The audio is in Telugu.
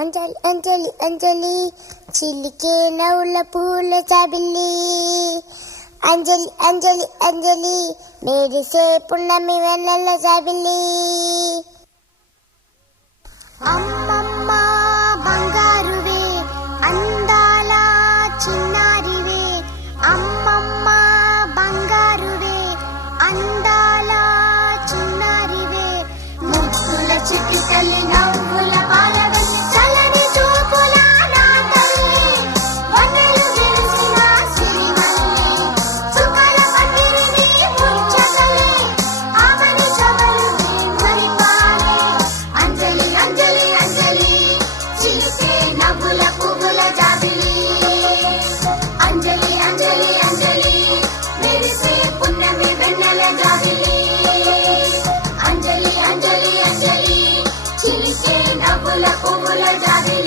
అంజలి అంజలి అంజలి చిలికే నవ్వుల పూల జాబిల్లి అంజలి అంజలి అంజలి మెరిసే పున్నమి వెన్నెల జాబిల్లి అమ్మమ్మ బంగారువే అందాల చిన్నారివే అమ్మమ్మ బంగారువే అందాల చిన్నారివే ముద్దుల చిట్టి తల్లి నవ్వుల పాలవల్లి చల్లని చూపుల నా తల్లి వన్నెలు విరిసిన సిరిమల్లి సుఖాల పందిరిని ముంచగలే ఆమని చవలుని మురిపాలే అంజలి అంజలి అంజలి చిలికే నవ్వుల పువ్వుల జాబిలి అంజలి అంజలి అంజలి మెరిసే పున్నమి వెన్నెల జాబిలి అంజలి అంజలి అంజలి చిలికే నవ్వుల పువ్వుల జాబిలి